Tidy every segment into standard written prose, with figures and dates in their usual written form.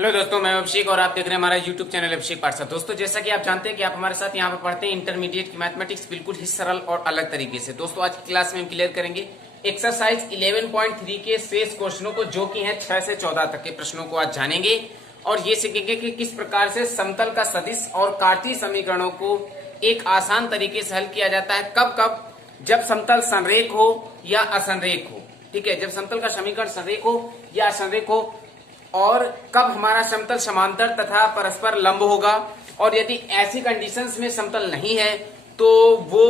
Hello दोस्तों, मैं अभिषेक और आप देख रहे हैं हमारा यूट्यूब चैनल अभिषेक पाठशाला। दोस्तों, जैसा कि आप जानते हैं कि आप हमारे साथ यहाँ पर पढ़ते हैं इंटरमीडिएट की मैथमेटिक्स बिल्कुल ही सरल और अलग तरीके से। दोस्तों, आज की क्लास में हम क्लियर करेंगे एक्सरसाइज 11.3 के शेष क्वेश्चनों को, जो कि है 6 से 14 तक के प्रश्नों को आज जानेंगे और ये सीखेंगे कि किस प्रकार से समतल का सदिश और कार्तीय समीकरणों को एक आसान तरीके से हल किया जाता है। कब कब? जब समतल संरेख हो या असंरेख हो। ठीक है, जब समतल का समीकरण संरेख हो या असंरेख हो, और कब हमारा समतल समांतर तथा परस्पर लंब होगा, और यदि ऐसी कंडीशंस में समतल नहीं है तो वो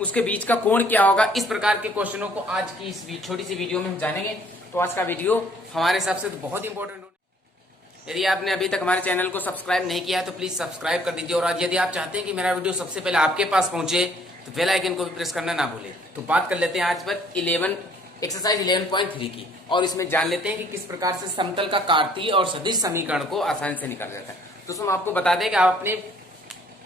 उसके बीच का कोण क्या होगा। इस प्रकार के क्वेश्चनों को आज की इस छोटी सी वीडियो में हम जानेंगे। तो आज का वीडियो हमारे हिसाब से तो बहुत इंपॉर्टेंट होगा। यदि आपने अभी तक हमारे चैनल को सब्सक्राइब नहीं किया है तो प्लीज सब्सक्राइब कर दीजिए, और आज यदि आप चाहते हैं कि मेरा वीडियो सबसे पहले आपके पास पहुंचे तो बेल आइकन को भी प्रेस करना ना भूलें। तो बात कर लेते हैं आज पर एक्सरसाइज 11.3 की, और इसमें जान लेते हैं कि किस प्रकार से समतल का कार्तीय और सदिश समीकरण को आसानी से निकाला जाता है। दोस्तों, हम आपको बता दें कि आप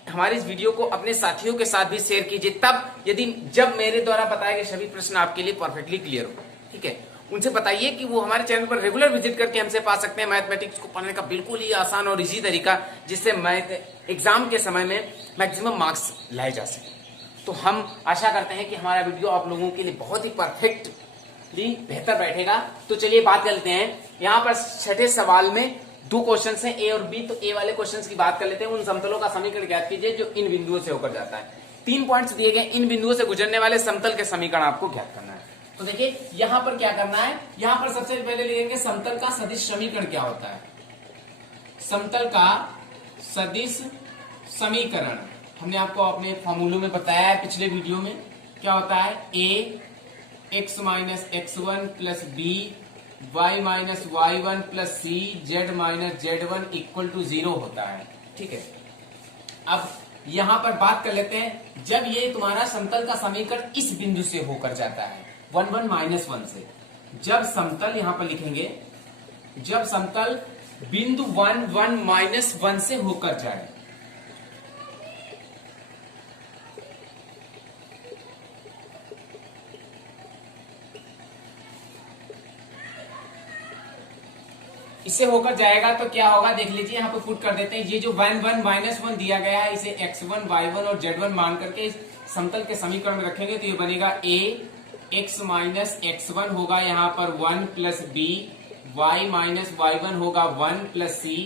हमारे इस वीडियो को अपने साथियों के साथ भी शेयर कीजिए, तब जब मेरे द्वारा बताए गए सभी प्रश्न आपके लिए परफेक्टली क्लियर हो। ठीक है, उनसे बताइए कि वो हमारे चैनल पर रेगुलर विजिट करके हमसे पा सकते हैं मैथमेटिक्स को पढ़ने का बिल्कुल ही आसान और इजी तरीका, जिससे एग्जाम के समय में मैक्सिमम मार्क्स लाए जा सके। तो हम आशा करते हैं कि हमारा वीडियो आप लोगों के लिए बहुत ही परफेक्ट बेहतर बैठेगा। तो चलिए बात करते हैं। यहाँ पर छठे सवाल में दो क्वेश्चन हैं, ए और बी। तो ए वाले क्वेश्चन की बात कर लेते हैं। उन समतलों का समीकरण ज्ञात कीजिए जो इन बिंदुओं से होकर जाता है। 3 पॉइंट्स दिए गए, इन बिंदुओं से गुजरने वाले समतल के समीकरण आपको ज्ञात करना है। तो देखिए यहाँ पर क्या करना है। यहाँ पर सबसे पहले लिखेंगे समतल का सदिश समीकरण क्या होता है। समतल का सदिश समीकरण हमने आपको अपने फॉर्मूलों में बताया है पिछले वीडियो में। क्या होता है? A x minus x1 plus B y minus y1 plus C z minus z1 equal to 0 होता है। ठीक है, अब यहां पर बात कर लेते हैं। जब ये तुम्हारा समतल का समीकरण इस बिंदु से होकर जाता है 1 1 माइनस 1 से, जब समतल यहां पर लिखेंगे, जब समतल बिंदु 1 1 माइनस 1 से होकर जाए, इससे होकर जाएगा तो क्या होगा देख लीजिए। यहाँ पे पुट कर देते हैं। ये जो 1 1 माइनस 1 दिया गया है, इसे x1 y1 और z1 मान करके इस समतल के समीकरण में रखेंगे तो ये बनेगा a x माइनस x1 होगा यहाँ पर 1 plus b, y minus y1 होगा 1 plus c,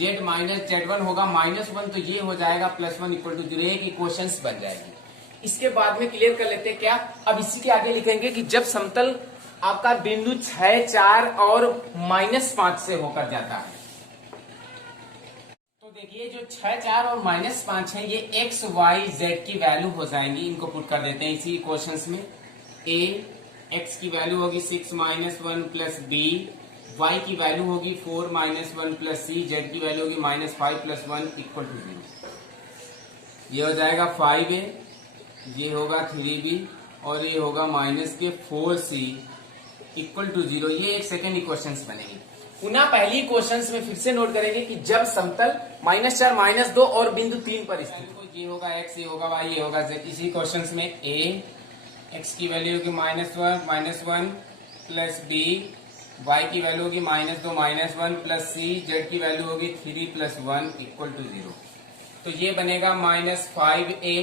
z minus z1 होगा -1, तो ये हो जाएगा +1 इक्वल टू 0। एक इक्वेशन बन जाएगी। इसके बाद में क्लियर कर लेते हैं क्या। अब इसी के आगे लिखेंगे कि जब समतल आपका बिंदु 6 4 और -5 से होकर जाता है, तो देखिए जो 6 4 और -5 है ये x y z की वैल्यू हो जाएंगी। इनको पुट कर देते हैं इसी क्वेश्चंस में। a x की वैल्यू होगी 6 माइनस 1 प्लस b, y की वैल्यू होगी 4 माइनस 1 प्लस c, z की वैल्यू होगी -5 प्लस 1 इक्वल टू 0। ये हो जाएगा 5a, ये होगा 3b और ये होगा -4c इक्वल टू 0। ये एक सेकेंड इक्वेशन बनेगी। पुनः पहली क्वेश्चन में फिर से नोट करेंगे कि जब समतल -4 -2 और बिंदु 3 पर स्थित हो, ये होगा x, ये होगा y, ये होगा z। इसी क्वेश्चन में a x की वैल्यू होगी -1 प्लस b, y की वैल्यू होगी -2 -1 प्लस c, z की वैल्यू होगी 3 प्लस 1 इक्वल टू 0। तो ये बनेगा -5a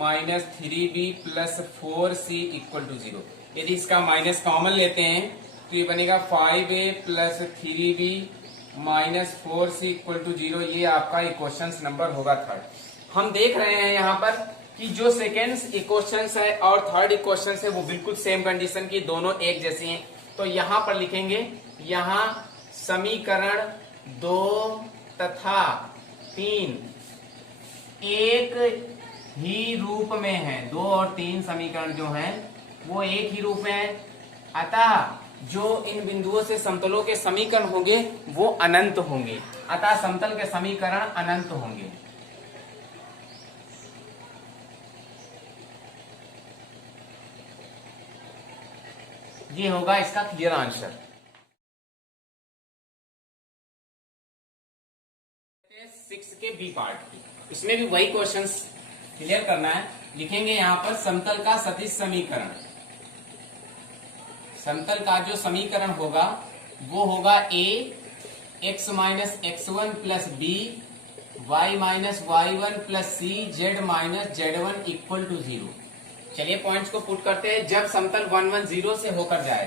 -3b plus 4c equal to 0। यदि इसका माइनस कॉमन लेते हैं तो ये बनेगा 5a plus 3b minus 4c equal to 0। ये आपका इक्वेशन नंबर होगा थर्ड। हम देख रहे हैं यहाँ पर कि जो सेकेंड इक्वेशन है और थर्ड इक्वेशन है वो बिल्कुल सेम कंडीशन की, दोनों एक जैसी हैं। तो यहाँ पर लिखेंगे, यहाँ समीकरण 2 तथा 3 एक ही रूप में है। 2 और 3 समीकरण जो हैं वो एक ही रूप में है, अतः जो इन बिंदुओं से समतलों के समीकरण होंगे वो अनंत होंगे। अतः समतल के समीकरण अनंत होंगे। ये होगा इसका क्लियर आंसर। 6 के बी पार्ट की, इसमें भी वही क्वेश्चंस क्लियर करना है। लिखेंगे यहाँ पर समतल का सदिश समीकरण। समतल का जो समीकरण होगा वो होगा a x minus x1 plus B, y minus y1 plus C, z minus z1 equal to 0। चलिए पॉइंट्स को पुट करते हैं। जब समतल 1 1 0 से होकर जाए,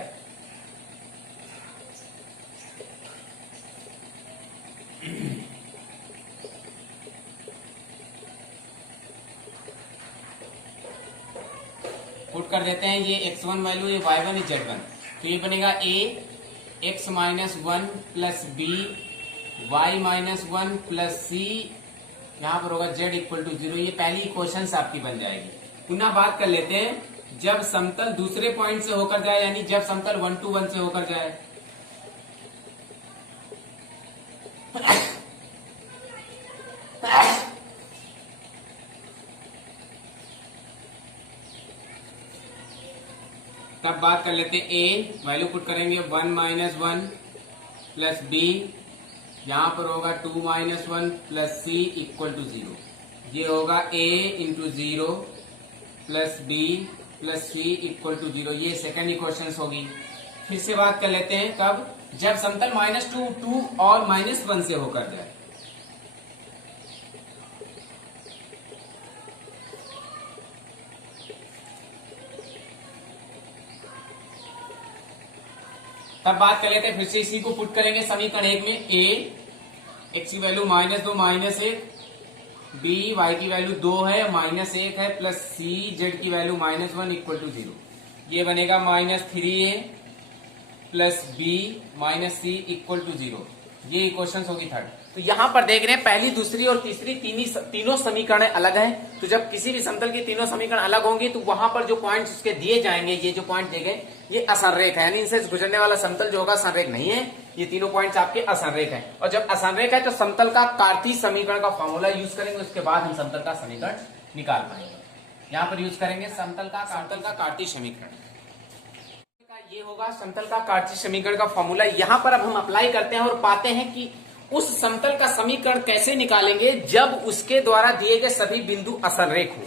पुट कर देते हैं ये x1 वैल्यू, ये y1, ये z1। तो ये बनेगा a x minus 1 plus B, y minus 1 plus c, यहाँ पर होगा z इक्वल टू 0। ये पहली इक्वेशन आपकी बन जाएगी। पुनः बात कर लेते हैं जब समतल दूसरे पॉइंट से होकर जाए, यानी जब समतल 1 2 1 से होकर जाए, तब बात कर लेते हैं a वैल्यू पुट करेंगे 1 माइनस 1 प्लस बी, यहां पर होगा 2 minus 1 plus C equal to 0। ये होगा a into 0 plus B plus C equal to 0। ये सेकेंड इक्वेशन होगी। फिर से बात कर लेते हैं कब, जब समतल -2 2 और -1 से होकर जाए। तब बात कर लेते हैं, फिर से इसी को पुट करेंगे समीकरण 1 में। a x की वैल्यू -2 -1, b y की वैल्यू 2 है -1 है, प्लस c z की वैल्यू -1 इक्वल टू 0। ये बनेगा -3a plus b minus C equal to 0। ये इक्वेशन होगी थर्ड। तो यहां पर देख रहे हैं पहली, दूसरी और तीसरी तीनों समीकरण अलग हैं। तो जब किसी भी समतल के तीनों समीकरण अलग होंगे तो वहां पर जो पॉइंट्स उसके दिए जाएंगे, ये जो पॉइंट दिए गए, ये असंरेख है, यानी इनसे गुजरने वाला समतल जो होगा संरेख नहीं है। ये तीनों पॉइंट्स आपके असंरेख हैं। और जब असंरेख है तो समतल का कार्तीय समीकरण का फॉर्मूला यूज करेंगे, उसके बाद हम समतल का समीकरण निकाल पाएंगे। यहाँ पर यूज करेंगे समतल का कार्तीय समीकरण। ये होगा समतल का कार्तीय समीकरण का फॉर्मूला। यहाँ पर अब हम अप्लाई करते हैं और पाते हैं कि उस समतल का समीकरण कैसे निकालेंगे जब उसके द्वारा दिए गए सभी बिंदु असंरेख हो,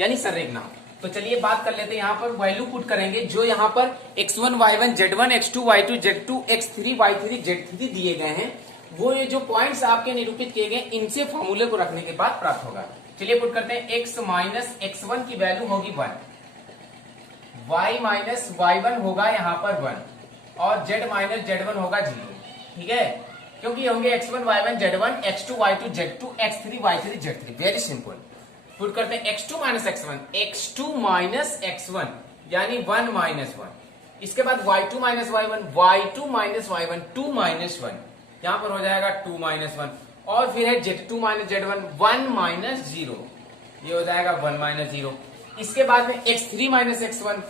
यानी संरेख ना हो। तो चलिए बात कर लेते हैं। यहाँ पर वैल्यू पुट करेंगे जो यहाँ पर x1 y1 z1 x2 y2 z2 x3 y3 z3 दिए गए हैं, वो ये जो पॉइंट्स आपके निरूपित किए गए, इनसे फॉर्मूले को रखने के बाद प्राप्त होगा। चलिए पुट करते हैं। x माइनस x1 की वैल्यू होगी 1, y माइनस y1 होगा यहाँ पर 1 और z माइनस z1 होगा 0। ठीक है, क्योंकि होंगे x1 y1 z1 x2 y2 z2 x3 y3 z3। Very simple. Put करते हैं x2 माइनस x1 यानी 1 माइनस 1। इसके बाद y2 माइनस y1 2 माइनस 1, यहां पर हो जाएगा 2 माइनस 1। और फिर है z2 माइनस z1 1 माइनस 0, ये हो जाएगा 1 माइनस 0। इसके बाद में x3 माइनस x1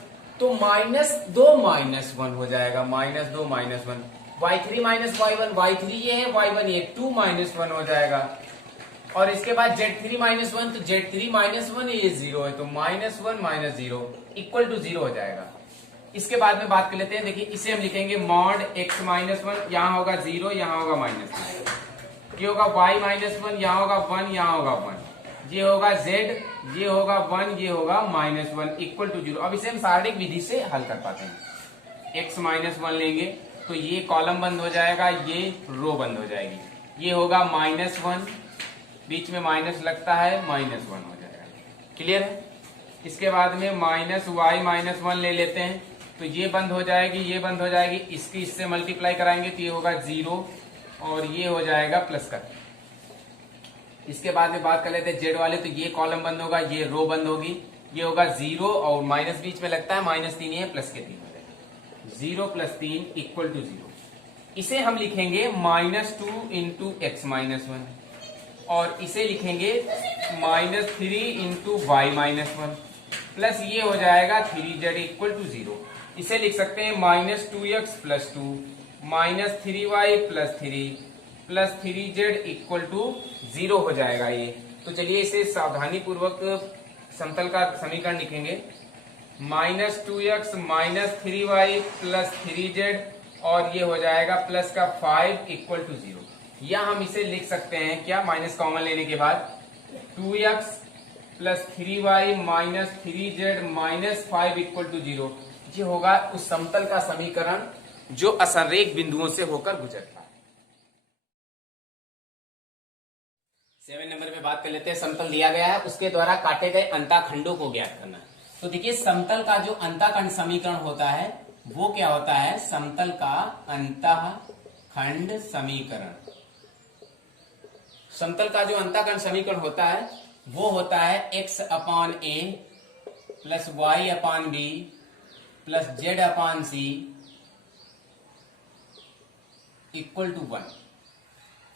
तो -2 माइनस 1 हो जाएगा, -2 minus 1। y3 minus y1, y3 ये है, y1 ये 2 माइनस 1 हो जाएगा। और इसके बाद z3 माइनस 1 तो z3 माइनस 1 ये 0 है, तो -1 माइनस 0 इक्वल टू 0 हो जाएगा। इसके बाद में बात कर लेते हैं। देखिए इसे हम लिखेंगे मॉड x माइनस 1, यहाँ होगा 0, यहाँ होगा -1। ये होगा y माइनस 1, यहाँ होगा 1, यहाँ होगा 1। ये होगा z, ये होगा 1, ये होगा -1 इक्वल टू 0। अब इसे हम शारीरिक विधि से हल कर पाते हैं। x माइनस 1 लेंगे तो ये कॉलम बंद हो जाएगा, ये रो बंद हो जाएगी। ये होगा -1, बीच में माइनस लगता है, -1 हो जाएगा। क्लियर है। इसके बाद में -y माइनस 1 ले लेते हैं तो ये बंद हो जाएगी, ये बंद हो जाएगी। इसकी इससे मल्टीप्लाई कराएंगे तो ये होगा 0 और ये हो जाएगा प्लस का। इसके बाद में बात कर लेते हैं z वाले, तो ये कॉलम बंद होगा, ये रो बंद होगी। ये होगा 0 और माइनस बीच में लगता है, -3 है, प्लस के 3 हो जाएगा। 0 + 3 इक्वल टू 0। इसे हम लिखेंगे -2 इंटू x माइनस 1 और इसे लिखेंगे -3 इंटू y माइनस 1 प्लस ये हो जाएगा 3z इक्वल टू 0। इसे लिख सकते हैं -2x + 2 -3y + 3 plus 3z equal to 0 हो जाएगा ये। तो चलिए इसे सावधानी पूर्वक समतल का समीकरण लिखेंगे। -2x - 3y + 3z और ये हो जाएगा प्लस का 5 इक्वल टू 0। या हम इसे लिख सकते हैं क्या, माइनस कॉमन लेने के बाद 2x + 3y - 3z - 5 equal to 0। ये होगा उस समतल का समीकरण जो असंरेख बिंदुओं से होकर गुजरता है। 7 नंबर पे बात कर लेते हैं। समतल दिया गया है, उसके द्वारा काटे गए अंताखंडों को ज्ञात करना है। तो देखिए समतल का जो अंताखंड समीकरण होता है वो क्या होता है, समतल का अंतःखंड समीकरण। समतल का जो अंतःखंड समीकरण होता है वो होता है x upon A plus Y upon B plus Z upon C equal to 1।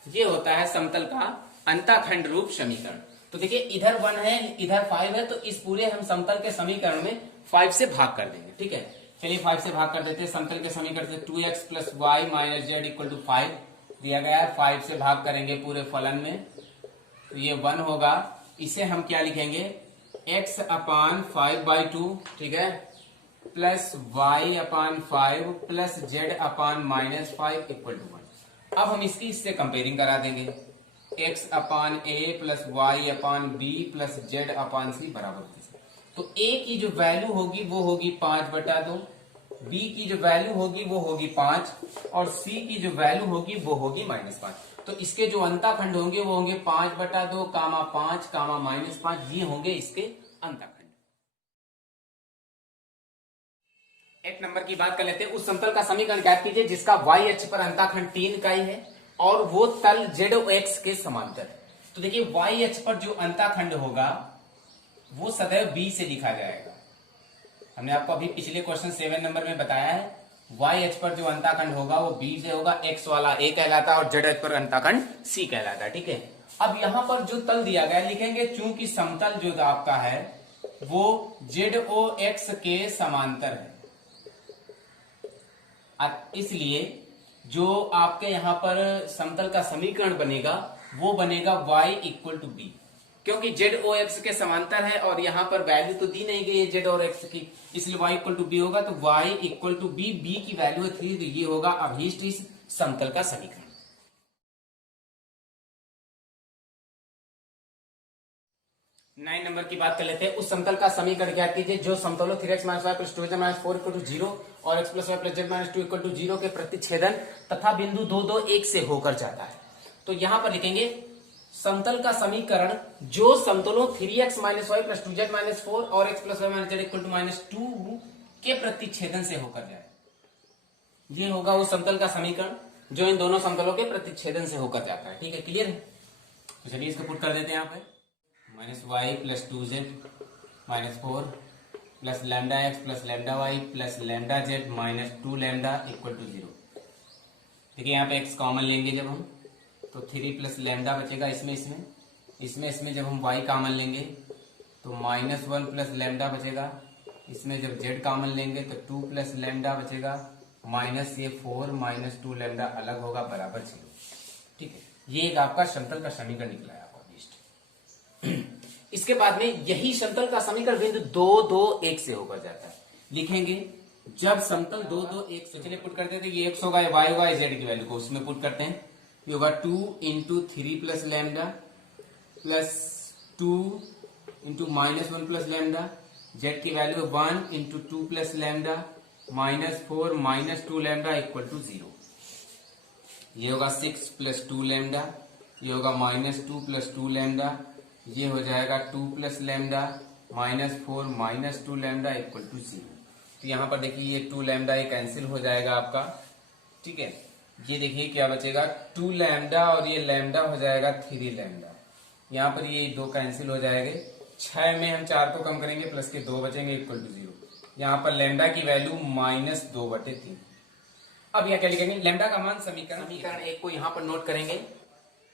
ये होता है समतल का अंतःखंड रूप समीकरण। तो देखिए इधर 1 है, इधर 5 है, तो इस पूरे हम समतल के समीकरण में 5 से भाग कर देंगे। ठीक है, चलिए 5 से भाग कर देते हैं। समतल के समीकरण से 2x plus Y minus Z equal to 5 दिया गया है। 5 से भाग करेंगे पूरे फलन में, तो ये 1 होगा। इसे हम क्या लिखेंगे, x अपान 5/2, ठीक है, plus y upon 5 plus z upon minus 5 equal to 1। अब हम इसकी इससे कंपेयरिंग करा देंगे। x upon a plus Y upon B plus Z upon c बराबर होगी। तो a की जो वैल्यू होगी वो होगी 5/2, b की जो वैल्यू होगी वो होगी 5 और c की जो वैल्यू होगी वो होगी -5। तो इसके जो अंताखंड होंगे वो होंगे 5/2 कामा 5 कामा -5, ये होंगे इसके अंताखंड। एक नंबर की बात कर लेते हैं। उस समतल का समीकरण ज्ञात कीजिए जिसका y अक्ष पर अंताखंड 3 इकाई है और वो तल ZOX के समांतर है। तो देखिए y अक्ष पर जो अंताखंड होगा वो सदैव b से लिखा जाएगा। हमने आपको अभी पिछले क्वेश्चन 7 नंबर में बताया है, y अक्ष पर जो अंताखंड होगा वो b से होगा, x वाला a कहलाता है और z अक्ष पर अंताखंड c कहलाता है। ठीक है, अब यहां पर जो तल दिया गया लिखेंगे, चूंकि समतल जो आपका है वो ZOX के समांतर है, इसलिए जो आपके यहां पर समतल का समीकरण बनेगा वो बनेगा y इक्वल टू बी, क्योंकि ZOX के समांतर है और यहां पर वैल्यू तो दी नहीं गई है Z और X की, इसलिए y इक्वल टू बी होगा। तो y equal to B, B की वैल्यू है 3, तो ये होगा अभीष्ट इस समतल का समीकरण। 9 नंबर की बात कर लेते हैं। उस समतल का समीकरण ज्ञात कीजिए जो समतलों 3x minus Y plus 2z minus 4 equal to 0 और x plus Y plus Z minus 2 equal to 0 के प्रतिच्छेदन तथा बिंदु 2, 2, 1 से होकर जाता है। तो यहां पर लिखेंगे समतल का समीकरण जो समतलों 3x minus Y plus 2z minus 4 और x plus Y minus Z equal to -2 के प्रतिच्छेदन से होकर जाए। ये होगा उस समतल का समीकरण जो इन दोनों समतलों के प्रतिच्छेदन से होकर जाता है। ठीक है, क्लियर है? तो चलिए इसको पुट कर देते हैं यहाँ पे, minus Y plus 2z minus 4 plus lambda x plus lambda Y plus lambda Z minus 2 lambda equal to 0। देखिए यहाँ पे x कॉमन लेंगे जब हम, तो 3 प्लस लैम्डा बचेगा इसमें जब हम y कॉमन लेंगे तो -1 प्लस लैम्डा बचेगा। इसमें जब z कॉमन लेंगे तो 2 प्लस लैम्डा बचेगा, माइनस ये 4 माइनस 2 लैम्डा अलग होगा बराबर 0। ठीक है, ये एक आपका समतल का समीकरण निकला है आपका अभीष्ट। इसके बाद में यही समतल का समीकरण बिंदु 2, 2, 1 से होकर जाता है। लिखेंगे जब समतल 2, 2, 1 से, चलिए पुट करते थे, ये x होगा, y होगा, z की वैल्यू को उसमें पुट करते हैं। ये होगा 2 into 3 plus lambda plus 2 into -1 plus lambda, z की value 1 into 2 plus lambda -4 minus 2 lambda equal to 0। ये होगा 6 प्लस 2 लैम्डा, ये होगा -2 प्लस 2 लैम्डा, ये हो जाएगा 2 plus lambda -4 minus 2 lambda equal to 0। तो यहाँ पर देखिए ये 2 लैम्डा ये कैंसिल हो जाएगा आपका। ठीक है, ये देखिए क्या बचेगा, 2 लैम्डा और ये लैम्डा हो जाएगा 3 लैम्डा। यहाँ पर ये 2 कैंसिल हो जाएंगे, 6 में हम 4 को कम करेंगे प्लस के 2 बचेंगे इक्वल टू 0। यहाँ पर लैम्डा की वैल्यू -2/3। अब यहाँ क्या लिखेंगे, लैम्डा का मान समीकरण 1 को यहाँ पर नोट करेंगे,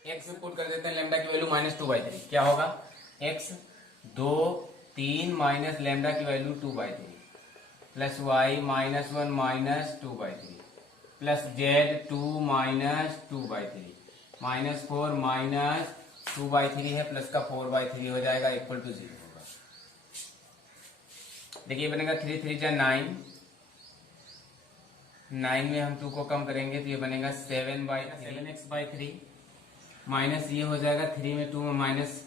x में पुट कर देते हैं, लैम्डा की वैल्यू -2/3 क्या होगा, x 2 3 माइनस लैम्डा की value 2/3 plus y -1 minus 2/3 plus z 2 minus 2/3 -4 minus 2/3 है प्लस का 4/3 हो जाएगा इक्वल टू 0 होगा। देखिए बनेगा 3 3 जा 9, 9 में हम 2 को कम करेंगे तो ये बनेगा 7x/3 माइनस ये हो जाएगा 3 में 2 में माइनस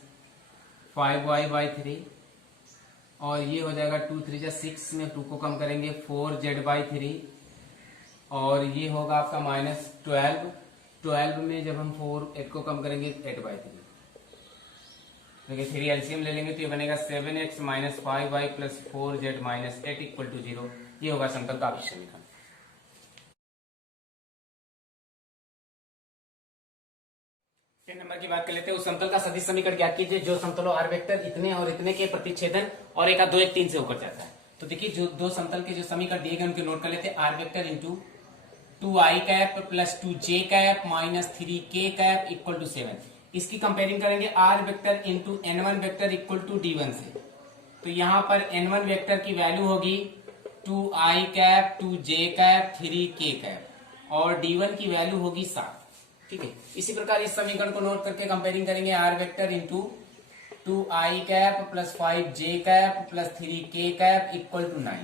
5y/3 और ये हो जाएगा 2 3 जा 6 में 2 को कम करेंगे 4z/3 और ये होगा आपका -12 में जब हम 8 को कम करेंगे 8/3। देखिए 3 एलसीएम ले लेंगे तो ये बनेगा 7x minus 5y plus 4z minus 8 equal to 0। ये होगा समतल का अभिष्ट समीकरण। नंबर की बात कर लेते हैं। उस समतल का सदिश समीकरण ज्ञात कीजिए जो समतलों आर वेक्टर इतने और इतने के प्रतिच्छेदन और एक 2 1 3 से होकर जाता है। तो देखिए जो दो समतल के जो समीकरण दिए गए उनके नोट कर लेते हैं। R vector into 2i cap plus 2j cap minus 3k cap equal to 7। इसकी कंपेयरिंग करेंगे are vector into n1 vector equal to d1 से। तो यहां पर n1 वेक्टर की वैल्यू होगी 2i cap 2j cap 3k cap और d1 की वैल्यू होगी 7। ठीक है, इसी प्रकार इस समीकरण को नोट करके कंपेयरिंग करेंगे are vector into 2i cap plus 5j cap plus 3k cap equal to 9।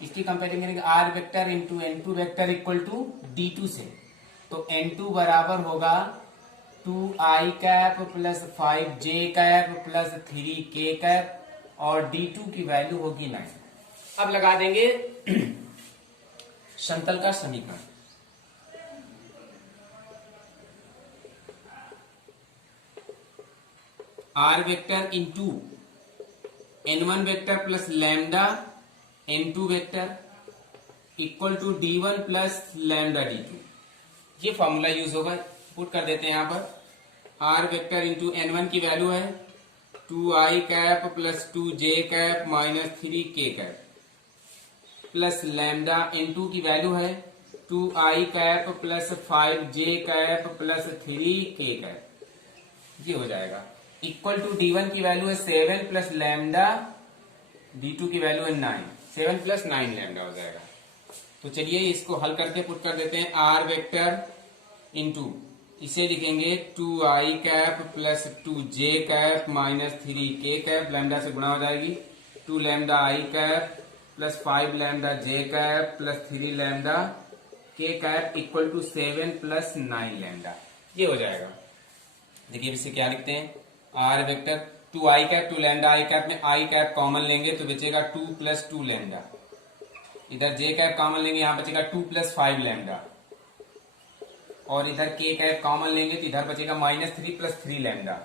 इसकी कंपेयरिंग करेंगे are vector into n2 vector equal to d2 से। तो n2 बराबर होगा 2i cap plus 5j cap plus 3k cap और d2 की value होगी 9। अब लगा देंगे समतल का समीकरण। R vector into n1 vector plus lambda n2 vector equal to d1 plus lambda d2। ये फॉर्मूला यूज होगा, पुट कर देते हैं यहां पर। आर वेक्टर इंटू n1 की वैल्यू है 2i cap plus 2j cap minus 3k cap plus lambda n2 की वैल्यू है 2i cap plus 5j cap plus 3k cap. ये हो जाएगा इक्वल टू d1 की वैल्यू है 7 प्लस लैम्डा, d2 की वैल्यू है 9। 7 प्लस 9 लैम्डा हो जाएगा। तो चलिए इसको हल करके पुट कर देते हैं। आर वेक्टर इंटू इसे लिखेंगे 2i cap plus 2j cap minus 3k cap, lambda से गुणा हो जाएगी 2 lambda i cap plus 5 lambda j cap plus 3 lambda k cap equal to 7 plus 9 lambda. ये हो जाएगा। देखिए इसे क्या लिखते हैं, R vector 2i cap 2 lambda i cap में i कैप कॉमन लेंगे तो बचेगा 2 प्लस 2 लैम्डा। इधर j कैप कॉमन लेंगे, यहां बचेगा 2 प्लस 5 लैम्डा और इधर k कैप कॉमन लेंगे तो इधर बचेगा minus 3 plus 3 lambda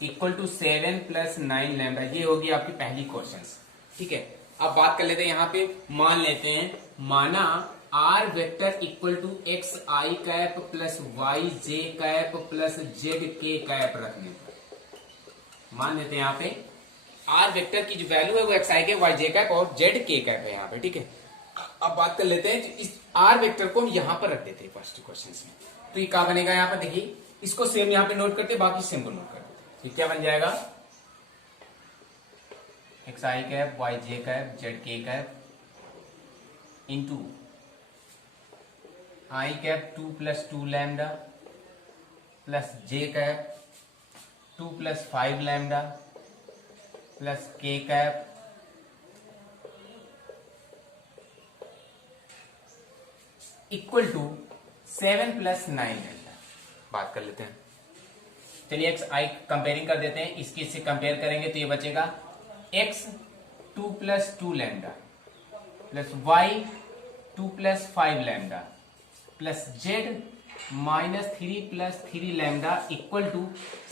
equal to 7 plus 9 lambda. ये होगी आपकी पहली क्वेश्चन। ठीक है, अब बात कर लेते हैं यहां पे। मान लेते हैं, माना R vector equal to X I cap plus Y J cap plus Z K cap रखने पर मान लेते हैं यहाँ पे आर वेक्टर की जो वैल्यू है वो x I cap Y J cap और जेड के कैप है यहाँ पे। ठीक है, अब बात कर लेते हैं इस आर वेक्टर को हम यहाँ पर रख देते हैं फर्स्ट क्वेश्चन में। तो ये क्या बनेगा यहाँ पर, देखिए इसको सेम यहाँ पे नोट करते, बाकी सेम को नोट करते। क्या बन जाएगा, X I cap Y J cap Z K cap into I cap 2 plus 2 lambda plus J cap 2 plus 5 lambda plus K cap equal to 7 plus 9 lambda. बात कर लेते हैं, चलिए एक्स आई कंपेयरिंग कर देते हैं। इसकी इससे कंपेयर करेंगे तो ये बचेगा X 2 plus 2 lambda plus Y 2 plus 5 lambda plus Z minus 3 plus 3 lambda equal to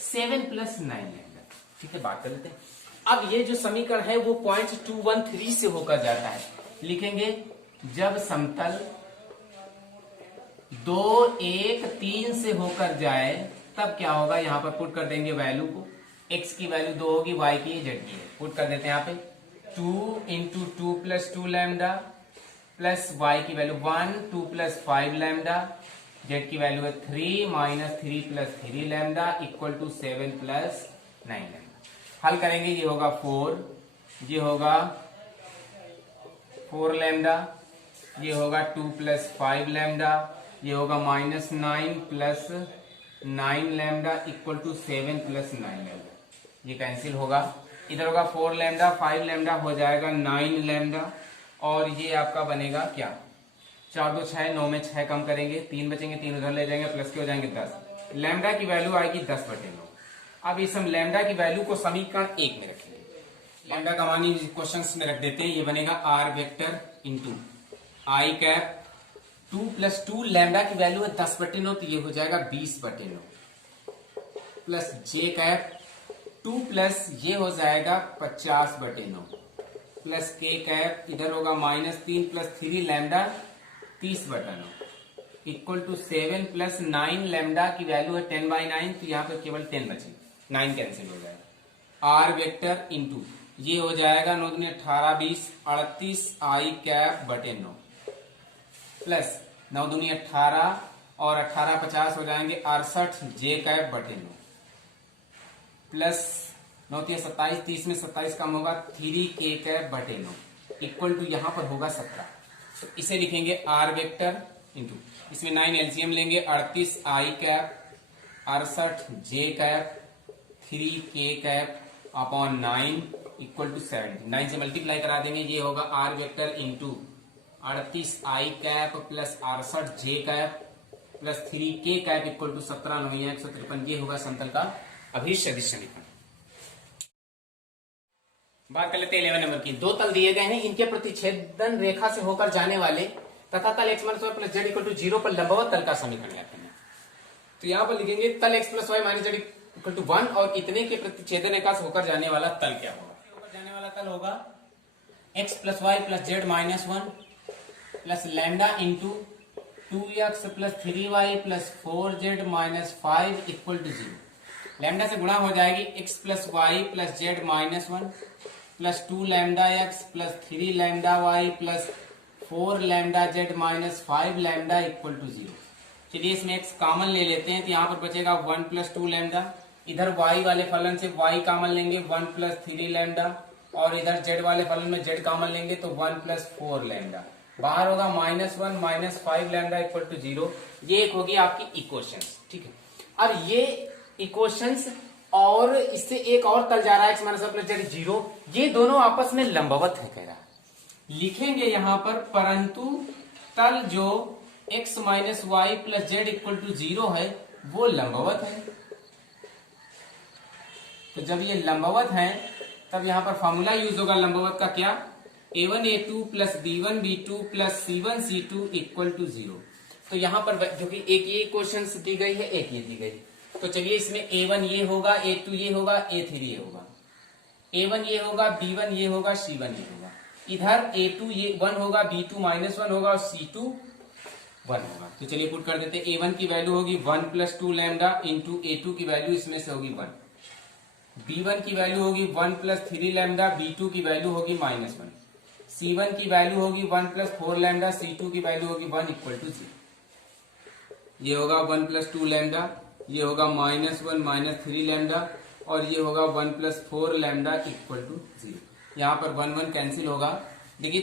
7 plus 9 lambda. ठीक है, बात कर लेते हैं। अब ये जो समीकरण है वो पॉइंट 213 से होकर जाता है। लिखेंगे जब समतल 2 1 3 से होकर जाए तब क्या होगा, यहां पर पुट कर देंगे वैल्यू को। x की वैल्यू 2 होगी, y की z की है, पुट कर देते हैं यहाँ पे 2 into 2 plus 2 lambda plus y की वैल्यू 1 2 प्लस 5 लैम्डा, z की वैल्यू है 3 minus 3 plus 3 lambda equal to 7 plus 9 lambda. हल करेंगे, ये होगा 4, ये होगा 4 लैम्डा, ये होगा 2 प्लस 5 लैम्डा, ये होगा minus 9 plus 9 lambda equal to 7 plus 9 lambda. ये कैंसिल होगा, इधर होगा 4 लैम्डा 5 लैम्डा हो जाएगा 9 लैम्डा और ये आपका बनेगा क्या, 4 2 6 9 में 6 कम करेंगे 3 बचेंगे, 3 उधर ले जाएंगे प्लस के हो जाएंगे 10। लैम्डा की वैल्यू आएगी 10/9। अब इस हम लैम्डा की वैल्यू को समीकरण 1 में रखेंगे। लैम्डा का मान क्वेश्चन में रख देते हैं, ये बनेगा R vector into I cap 2 plus 2 lambda की वैल्यू है 10/9 तो ये हो जाएगा 20/9 प्लस जे कैप 2 प्लस ये हो जाएगा 50/9 प्लस के कैप इधर होगा -3 plus 3 lambda 30/9 equal to 7 plus 9 lambda की वैल्यू है 10/9, तो यहाँ पे केवल 10 बची, 9 कैंसिल हो जाएगा। आर वेक्टर इंटू ये हो जाएगा 9 दूनी 18 20 38 आई कैप बटे 9 प्लस 9 दूनी 18 और 18 50 हो जाएंगे 68 जे कैप बटे 9 प्लस 9 3 27 30 में 27 कम होगा 3 के कैप बटे 9 इक्वल टू यहाँ पर होगा 17। तो इसे लिखेंगे आर वेक्टर इंटू इसमें 9 एलसीएम लेंगे 38 i cap 68 j cap 3 k cap upon 9 equal to 70। 9 से मल्टीप्लाई करा देंगे, ये होगा r vector into 38 i cap plus 68 j cap plus 3 k cap equal to 17 9 153। ये होगा समतल का अभिष्ट सदिश समीकरण। बात कर लेते हैं 11 नंबर की। दो तल दिए गए हैं, इनके प्रतिच्छेदन रेखा से होकर जाने वाले तथा तल x minus Y plus z equal to 0 पर लंबवत तल का समीकरण ज्ञात करना है। तो यहाँ पर लिखेंगे तल x plus Y minus Z equal to 1 और इतने के प्रतिच्छेदन रेखा से होकर जाने वाला तल क्या होगा। होकर जाने वाला तल होगा x plus Y plus Z minus 1 plus lambda into 2x plus 3y plus 4z minus 5 equal to 0। Lambda से गुणा हो जाएगी x plus Y plus Z minus 1 plus 2 lambda x plus 3 lambda Y plus 4 lambda Z minus 5 lambda equal to 0। चलिए इसमें x common ले लेते हैं, तो यहाँ पर बचेगा 1 प्लस 2 लैम्डा, इधर y वाले फलन से y कॉमन लेंगे 1 प्लस 3 लैम्डा और इधर z वाले फलन में z कॉमन लेंगे तो 1 प्लस 4 लैम्डा। बाहर होगा -1 माइनस 5 लैम्डा इक्वल टू 0। ये एक होगी आपकी इक्वेशंस, ठीक है। अब ये इक्वेशंस और इससे एक और तल जा रहा है x माइनस प्लस जेड 0, ये दोनों आपस में लंबवत है कह रहा है। लिखेंगे यहां पर परंतु तल जो x minus Y plus z equal to 0 है वो लंबवत है। तो जब ये लंबवत है तब यहां पर फॉर्मूला यूज होगा लंबवत का, क्या, a1 a2 plus b1 b2 plus c1 c2 equal to 0। तो यहां पर जो कि एक ये क्वेश्चन दी गई है, एक ये दी गई, तो चलिए इसमें a1 ये होगा, a2 ये होगा, a3 ये होगा, a1 ये होगा, b1 ये होगा, c1 ये होगा। इधर a2 ये 1 होगा, b2 -1 होगा और c2 1 होगा। तो चलिए पुट कर देते हैं, a1 की वैल्यू होगी 1 प्लस 2 लैम्डा इंटू a2 की वैल्यू इसमें से होगी 1, b1 की वैल्यू होगी 1 प्लस 3 लैम्डा, b2 की वैल्यू होगी -1, c1 की वैल्यू होगी 1 प्लस 4 लैम्डा, c2 की वैल्यू होगी 1 इक्वल टू 0। ये होगा 1 प्लस 2 लैम्डा, ये होगा -1 माइनस 3 लैम्डा और ये होगा 1 प्लस 4 लैम्डा इक्वल टू 0। यहाँ पर 1 1 कैंसिल होगा। देखिए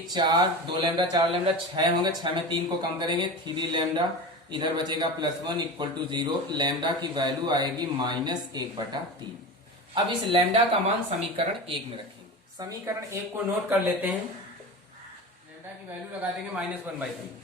2 लैम्डा 4 लैम्डा 6 होंगे, 6 में 3 को कम करेंगे 3 लैम्डा, इधर बचेगा +1 इक्वल टू 0। लैम्डा की वैल्यू आएगी -1/3। अब इस लैम्डा का मान समीकरण 1 में रखेंगे। समीकरण 1 को नोट कर लेते हैं। लैम्डा की वैल्यू लगा देंगे -1/3।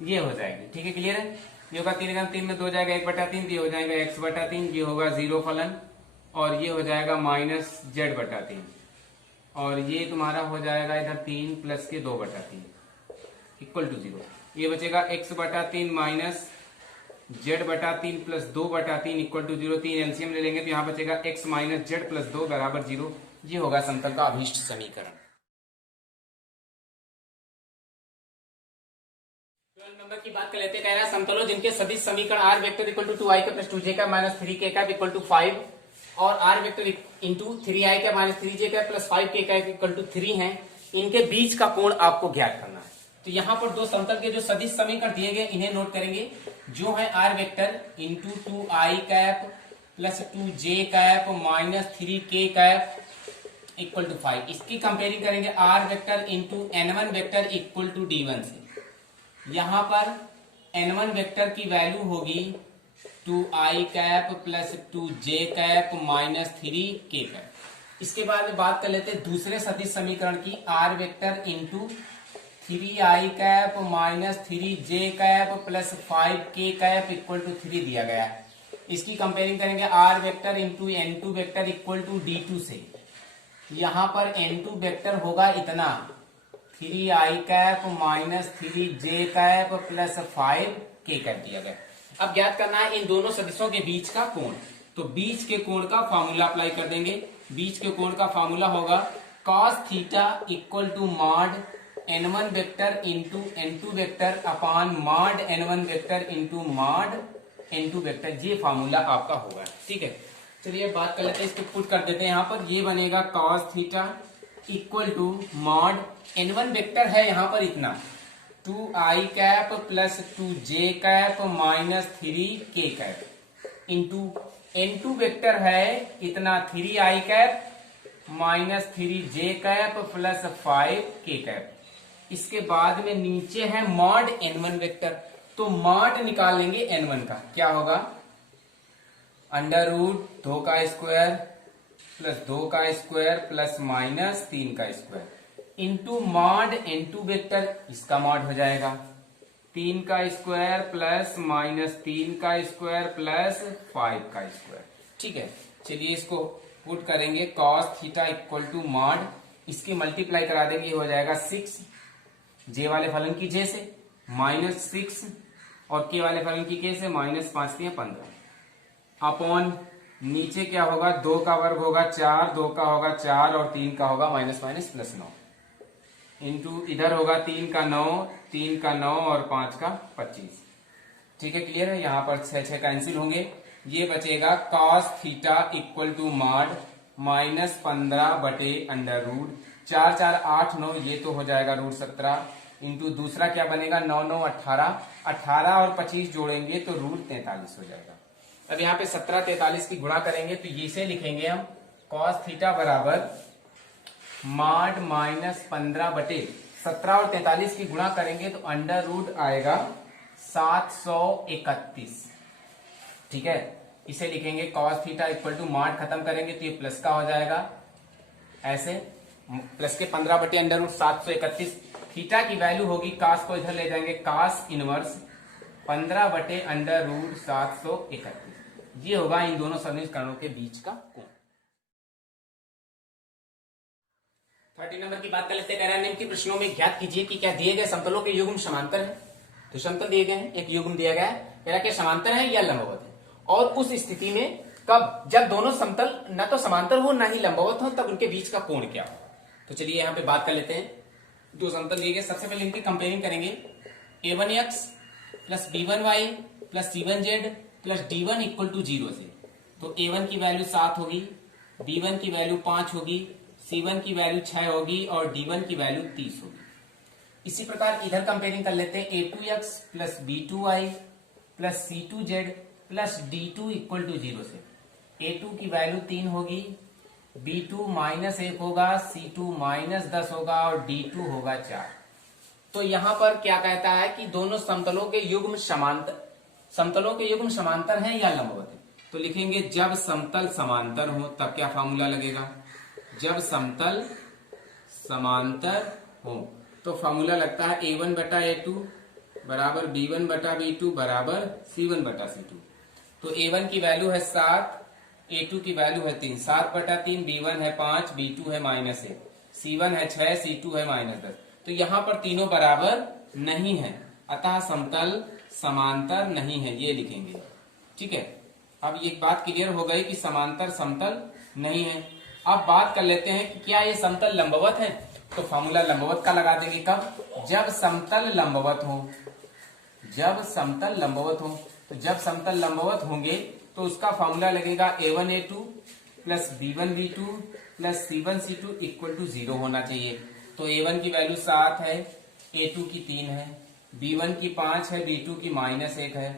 ये हो जाएगी, ठीक है, क्लियर है। ये होगा 3 3 में 2 जाएगा 1/3, ये हो जाएगा x/3, ये होगा 0 फलन और ये हो जाएगा -z/3 और ये तुम्हारा हो जाएगा इधर 3 प्लस के 2/3 इक्वल टू 0। ये बचेगा x/3 minus z/3 plus 2/3 equal to 0। 3 LCM ले लेंगे तो यहाँ बचेगा x माइनस जेड प्लस 2 बराबर 0। ये होगा समतल का अभीष्ट समीकरण। नंबर की बात कर लेते हैं, कह रहा है समतलों जिनके सदिश समीकरण R vector equal to 2i का प्लस 2j का माइनस 3k का इक्वल टू 5 और आर वेक्टर इंटू 3i का माइनस 3j का प्लस 5k का इक्वल टू 3 है, इनके बीच का कोण आपको ज्ञात करना है। तो यहाँ पर दो समतल के जो सदिश समीकरण दिए गए इन्हें नोट करेंगे, जो है r vector into 2i cap plus 2j cap minus 3k cap equal to 5। इसकी कंपेयरिंग करेंगे are vector into n1 vector equal to d1 से। यहां पर n1 वेक्टर की वैल्यू होगी 2i cap plus 2j cap minus 3k cap. इसके बाद में बात कर लेते हैं दूसरे सदिश समीकरण की, r vector into 3i cap minus 3j cap plus 5k cap equal to 3 दिया गया है। इसकी कंपेयरिंग करेंगे are vector into n two vector equal to d two से। यहां पर एन टू वेक्टर होगा इतना 3i cap minus 3j cap plus 5k cap दिया गया। अब ज्ञात करना है इन दोनों सदिशों के बीच का कोण। तो बीच के कोण का फॉर्मूला अप्लाई कर देंगे। बीच के कोण का फॉर्मूला होगा cos theta equal to mod n1 vector into n2 vector upon mod n1 vector into mod n2 vector. ये फॉर्मूला आपका होगा। ठीक है, चलिए बात कर लेते हैं, इसको पुट कर देते हैं। यहाँ पर ये बनेगा cos theta equal to mod n1 vector है यहाँ पर इतना 2i cap plus 2j cap minus 3k cap into n2 vector है इतना 3i cap minus 3j cap plus 5k cap. इसके बाद में नीचे है मॉड n1 वेक्टर, तो मॉड निकाल लेंगे n1 का। क्या होगा अंडर रूट 2 का स्क्वायर प्लस 2 का स्क्वायर प्लस माइनस 3 का square into mod n2 vector, इसका मॉड हो जाएगा 3 का स्क्वायर प्लस माइनस 3 का स्क्वायर प्लस 5 का स्क्वायर। ठीक है, चलिए इसको पुट करेंगे cos theta equal to mod, इसकी मल्टीप्लाई करा देंगे, हो जाएगा 6 जे वाले फलन की जे से माइनस 6 और के वाले फलन की के से माइनस 5 के 15 अपॉन नीचे क्या होगा 2 का वर्ग होगा 4, 2 का होगा 4 और 3 का होगा माइनस माइनस प्लस 9 इंटू इधर होगा 3 का 9, 3 का 9 और 5 का 25। ठीक है, क्लियर है। यहाँ पर 6 कैंसिल होंगे, ये बचेगा cos theta equal to mod minus 15 बटे अंडर रूट 4 4 8 9, ये तो हो जाएगा रूट 17 इंटू दूसरा क्या बनेगा 9 9 18, 18 और 25 जोड़ेंगे तो रूट 43 हो जाएगा। अब यहाँ पे 17 43 की गुणा करेंगे तो इसे लिखेंगे हम cos थीटा बराबर मॉड माइनस 15 बटे 17 और 43 की गुणा करेंगे तो अंडर रूट आएगा 731। ठीक है, इसे लिखेंगे cos theta equal to mod, खत्म करेंगे तो ये प्लस का हो जाएगा, ऐसे प्लस के 15 बटे अंडर रूट 731। थीटा की वैल्यू होगी cos को इधर ले जाएंगे cos इनवर्स 15 बटे अंडर रूट 731। ये होगा इन दोनों समीकरणों के बीच का कोण। 30 नंबर की बात कर लेते हैं। कह रहा है निम्न के प्रश्नों में ज्ञात कीजिए कि क्या दिए गए समतलों के युग्म समांतर है। तो समतल दिए गए हैं, एक युग्म दिया गया है, कह रहा है समांतर है या लंबवत है। और उस स्थिति में कब, जब दोनों समतल न तो समांतर हो न ही लंबवत हो, तब उनके बीच का कोण क्या हो। तो चलिए यहाँ पे बात कर लेते हैं। दो समतल दिए गए, सबसे पहले इनकी कंपेयरिंग करेंगे। a1x plus b1y plus c1z plus d1 equal to 0 से। तो a1 की वैल्यू 7 होगी, b1 की वैल्यू 5 होगी, c1 की वैल्यू 6 होगी और d1 की वैल्यू 30 होगी। इसी प्रकार इधर कंपेयरिंग कर लेते हैं। a2x plus b2y plus c2z plus d2 equal to 0 से। a2 की वैल्यू 3 होगी, b2 माइनस 1 होगा, c2 माइनस 10 होगा और d2 होगा 4। तो यहां पर क्या कहता है कि दोनों समतलों के युग्म समांतर हैं या लंबवत है। तो लिखेंगे जब समतल समांतर हो तब क्या फॉर्मूला लगेगा। जब समतल समांतर हो तो फॉर्मूला लगता है a1 बटा a2 बराबर b1 बटा b2 बराबर c1 बटा c2। तो a1 की वैल्यू है 7, a2 की वैल्यू है 3, 7 बटा 3, b1 है 5, b2 है माइनस 1, c1 है 6, c2 है माइनस 10। तो यहाँ पर तीनों बराबर नहीं है, अतः समतल समांतर नहीं है, ये लिखेंगे। ठीक है, अब ये बात क्लियर हो गई कि समांतर समतल नहीं है। अब बात कर लेते हैं कि क्या ये समतल लंबवत है। तो फॉर्मूला लंबवत का लगा देंगे कब, जब समतल लंबवत हो। जब समतल लंबवत हो, तो जब समतल लंबवत होंगे तो उसका फॉर्मूला लगेगा a1a2 plus b1b2 plus c1c2 equal to 0 होना चाहिए। तो a1 की वैल्यू 7 है, a2 की 3 है, b1 की 5 है, b2 की माइनस 1 है,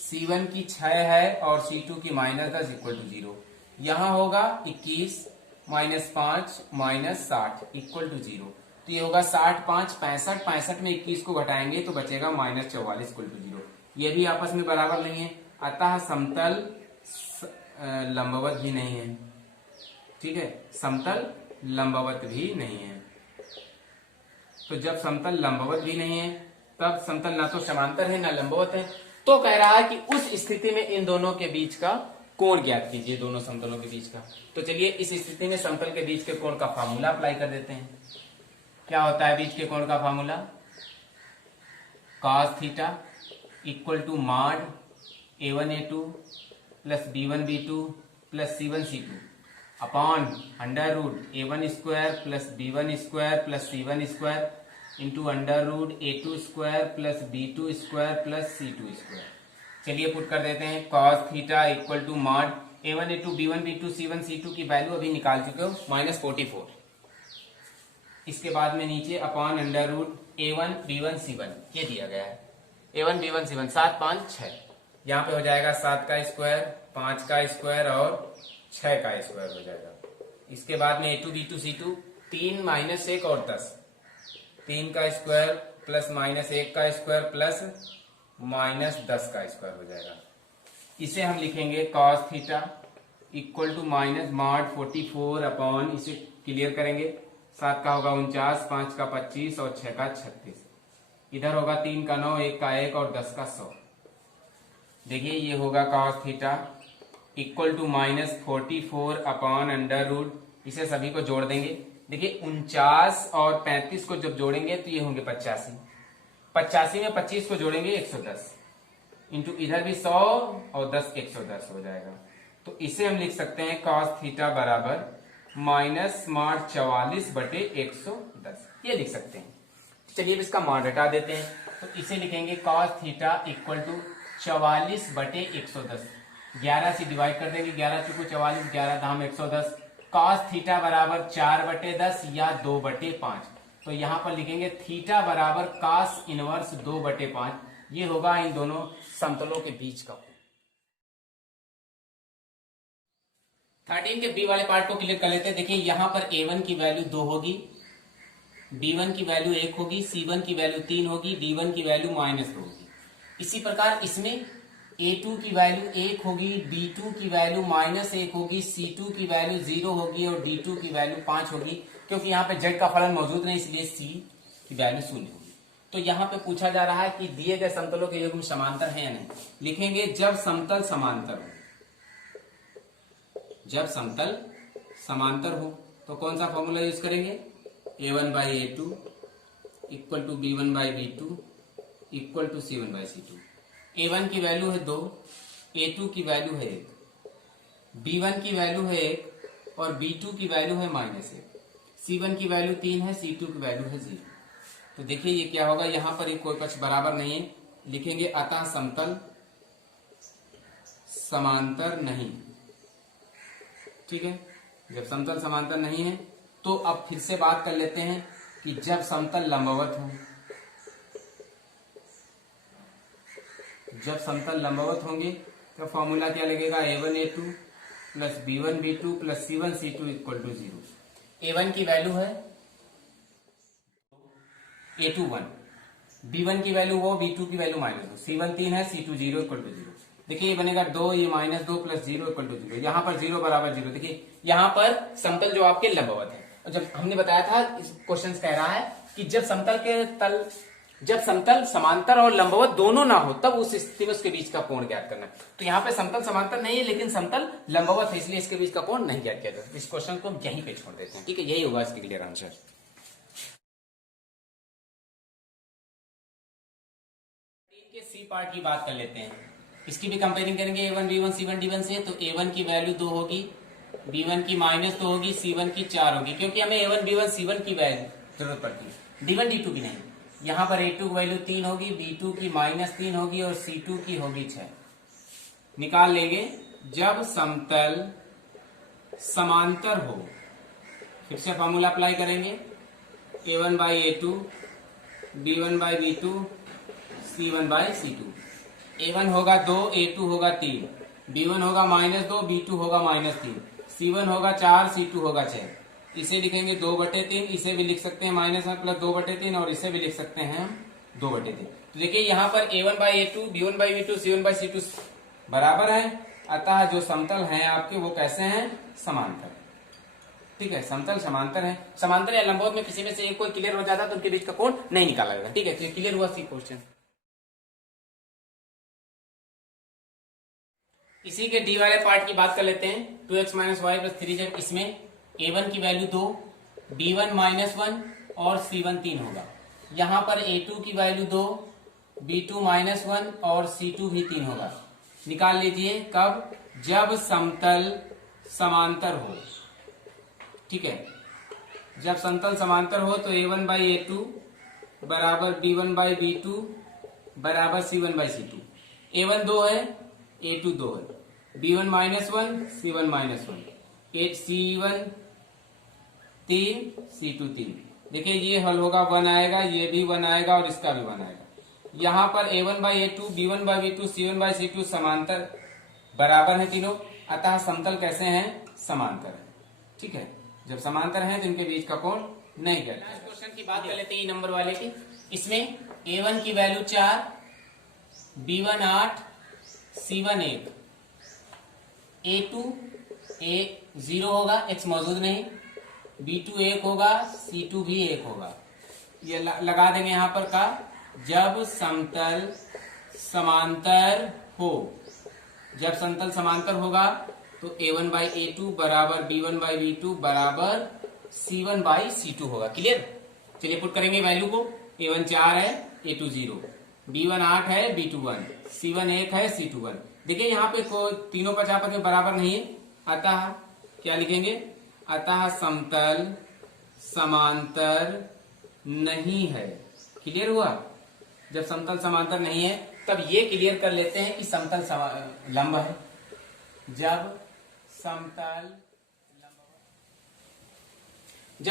c1 की 6 है और c2 की माइनस 10 इक्वल टू 0। यहां होगा 21 माइनस 5 माइनस 60 इक्वल टू 0। तो ये होगा 60 5 65, 65 में 21 को घटाएंगे तो बचेगा माइनस 44 इक्वल टू 0। ये भी आपस में बराबर नहीं है, अतः समतल लंबवत भी नहीं है। ठीक है, समतल लंबवत भी नहीं है। तो जब समतल लंबवत भी नहीं है तब समतल ना तो समांतर है ना लंबवत है, तो कह रहा है कि उस स्थिति में इन दोनों के बीच का कोण ज्ञात कीजिए, दोनों समतलों के बीच का। तो चलिए इस स्थिति में समतल के बीच के कोण का फार्मूला अप्लाई कर देते हैं। क्या होता है बीच के कोण का formula? cos theta equal to mod a1a2 plus b1b2 plus c1c2 upon under root a1 square plus b1 square plus c1 square into under root a2 square plus b2 square plus c2 square. चलिए put कर देते हैं cos theta equal to mod a1a2 b1b2 c1 c2 की value अभी निकाल चुके हो -44। इसके बाद में नीचे upon under root a1 b1 c1 ये दिया गया है। a1 b1 c1 7 5 6, यहाँ पे हो जाएगा 7 का स्क्वायर 5 का स्क्वायर और 6 का स्क्वायर हो जाएगा। इसके बाद में a2 b2 c2 3 माइनस 1 और 10, 3 का स्क्वायर प्लस -1 का स्क्वायर प्लस -10 का स्क्वायर हो जाएगा। इसे हम लिखेंगे cos theta equal to minus mod 44 upon, इसे क्लियर करेंगे, 7 का होगा 49, 5 का 25 और 6 का 36। इधर होगा 3 का 9, 1 का 1 और 10 का 100। देखिए ये होगा cos theta equal to -44 upon under root, इसे सभी को जोड़ देंगे। देखिए 49 और 35 को जब जोड़ेंगे तो ये होंगे 85, 85 में 25 को जोड़ेंगे 110 इंटू इधर भी 100 और 10 110 हो जाएगा। तो इसे हम लिख सकते हैं cos थीटा बराबर माइनस मॉड 44 बटे 110, ये लिख सकते हैं। चलिए अब इसका मॉड हटा देते हैं, तो इसे लिखेंगे cos थीटा इक्वल टू 44 बटे 110, 11 से डिवाइड कर देंगे, 11 चुको 44, 11 धाम 110, cos थीटा बराबर 4 बटे 10 या 2 बटे 5। तो यहाँ पर लिखेंगे थीटा बराबर cos इनवर्स 2 बटे 5, ये होगा इन दोनों समतलों के बीच का। 13 के बी वाले पार्ट को क्लियर कर लेते हैं। देखिए यहाँ पर a1 की वैल्यू 2 होगी, b1 की वैल्यू 1 होगी, c1 की वैल्यू 3 होगी, d1 की वैल्यू -2 होगी। इसी प्रकार इसमें a2 की वैल्यू 1 होगी, b2 की वैल्यू -1 होगी, c2 की वैल्यू 0 होगी और d2 की वैल्यू 5 होगी। क्योंकि यहाँ पे z का फलन मौजूद नहीं इसलिए c की वैल्यू 0 होगी। तो यहाँ पे पूछा जा रहा है कि दिए गए समतलों के युग्म समांतर है या नहीं। लिखेंगे जब समतल समांतर हो, जब समतल समांतर हो तो कौन सा फॉर्मूला यूज करेंगे? a1 by a2 equal to b1 by b2 equal to c1 by c2। a1 की वैल्यू है 2, a2 की वैल्यू है 1, b1 की वैल्यू है 1 और b2 की वैल्यू है -1, c1 की वैल्यू 3 है, c2 की वैल्यू है 0। तो देखिए ये क्या होगा, यहाँ पर कोई पक्ष बराबर नहीं है, लिखेंगे अतः समतल समांतर नहीं। ठीक है, जब समतल समांतर नहीं है तो अब फिर से बात कर लेते हैं कि जब समतल लंबवत हो, जब समतल लंबवत होंगे तो फॉर्मूला क्या लगेगा? a1a2 plus b1b2 plus c1c2 equal to 0। a1 की वैल्यू है a2 1, b1 की वैल्यू वो, b2 की वैल्यू -2, c1 3 है, c2 0 इक्वल टू 0। देखिए ये बनेगा 2, ये -2 प्लस 0 इक्वल टू 0। यहाँ पर 0 बराबर 0। देखिए यहाँ पर समतल जो आपके लंबवत है, और जब हमने बताया था इस क्वेश्चन कह रहा है कि जब समतल समांतर और लंबवत दोनों ना हो तब उस स्थिति में उसके बीच का कोण ज्ञात करना है। तो यहाँ पे समतल समांतर नहीं है लेकिन समतल लंबवत है, इसलिए इसके बीच का कोण नहीं ज्ञात किया जाता। इस क्वेश्चन को हम यहीं पे छोड़ देते हैं। ठीक है, यही होगा इसके क्लियर आंसर। के सी पार्ट की बात कर लेते हैं, इसकी भी कंपेयरिंग करेंगे a1 b1 c1 d1 से। तो a1 की वैल्यू 2 होगी, b1 की -2 होगी, c1 की 4 होगी, क्योंकि हमें a1 b1 c1 की वैल्यू जरूरत पड़ती है, d1 d2 की नहीं। यहाँ पर a2 की वैल्यू 3 होगी, b2 की -3 होगी और c2 की होगी 6। निकाल लेंगे जब समतल समांतर हो। फिर से फॉर्मूला अप्लाई करेंगे, a1 by a2 b1 by b2 c1 by c2। a1 होगा 2, a2 होगा 3, b1 होगा -2, b2 होगा -3, c1 होगा 4, c2 होगा 6। इसे लिखेंगे 2/3, इसे भी लिख सकते हैं -1 प्लस 2/3 और इसे भी लिख सकते हैं 2/3। तो देखिए यहाँ पर a1 by a2 b1 by b2 c1 by c2 बराबर है, अतः जो समतल हैं आपके वो कैसे हैं? समांतर। ठीक है, समतल समांतर है। समांतर या लंबवत में किसी में से एक कोई क्लियर हो जाता तो उनके बीच का कोण नहीं निकाला जाएगा। ठीक है, तो क्लियर हुआ सी क्वेश्चन। इसी के डी वाले पार्ट की बात कर लेते हैं। 2x minus Y plus 3z, इसमें a1 की वैल्यू 2, b1 माइनस 1 और c1 3 होगा। यहाँ पर a2 की वैल्यू 2, b2 माइनस 1 और c2 भी 3 होगा। निकाल लीजिए कब, जब समतल समांतर हो। ठीक है, जब समतल समांतर हो तो a1 बाई a2 बराबर b1 बाई b2 बराबर c1 बाई c2। a1 2 है, a2 2 है, b1 minus 1 c1 minus 1, c1 3 c2 3। देखिए ये हल होगा, 1 आएगा, ये भी 1 आएगा और इसका भी 1 आएगा। यहाँ पर a1 by a2 b1 by b2 c1 by c2 समांतर बराबर है तीनों, अतः समतल कैसे हैं, समांतर है। ठीक है, जब समांतर है तो इनके बीच का कोण नहीं करता। क्वेश्चन की बात कर लेते हैं नंबर वाले की। इसमें a1 की वैल्यू 4, b1 8, c1 1, a2 0 होगा, x मौजूद नहीं, b2 1 होगा, c2 भी 1 होगा। ये लगा देंगे यहाँ पर का, जब समतल समांतर हो। जब समतल समांतर होगा तो a1 बाई a2 बराबर b1 बाई b2 बराबर c1 बाई c2 होगा। क्लियर, चलिए पुट करेंगे वैल्यू को। a1 4 है, a2 0, b1 8 है, b2 1, c1 1 है, c2 1। देखिए यहाँ पे तीनों पचापच में बराबर नहीं है, अतः क्या लिखेंगे, अतः समतल समांतर नहीं है। क्लियर हुआ, जब समतल समांतर नहीं है तब ये क्लियर कर लेते हैं कि समतल लंब है। जब